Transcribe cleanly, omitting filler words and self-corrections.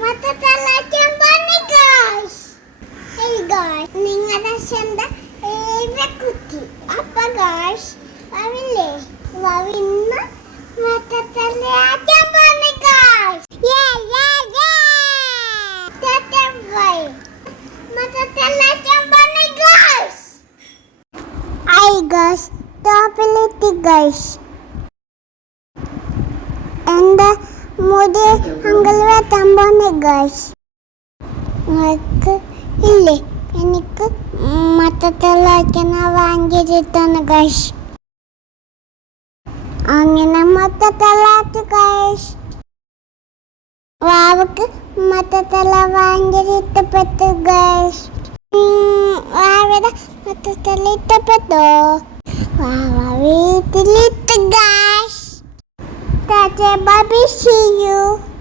മൊത്തത്തിലുള്ള ചെമ്പാണ് guys. Hey guys, നിങ്ങളുടെ സ്വന്തം കുട്ടി. അപ്പൊ guys, വാവില്ലേ? വാവിന്ന് മൊത്തത്തിലുള്ള ചെമ്പാണ് guys. Yeah. Tetepai. മൊത്തത്തിലുള്ള ചെമ്പാണ് guys. Hi guys, ടോപ്പിലെത്തി guys. എൻ്റെ മുടി അങ്കിൾ വെട്ടാൻ പോണേ ഗൈസ്. നിങ്ങൾക്ക് ഇല്ലേ? എനിക്ക് മൊത്തത്തിലാക്കുന്ന വാങ്ങിയിട്ടാണ് ഗൈസ്. അങ്ങനെ മൊത്തത്തിലാക്കി ഗൈസ്. വാവക്ക് മൊത്തത്തില വാങ്ങിയിട്ടപ്പെട്ടു ഗൈസ്. വാവയുടെ മൊത്തത്തിൽ ഇഷ്ടപ്പെട്ടോ? വാവ വീട്ടിലിട്ട് ഗൈസ്. Bye, see you.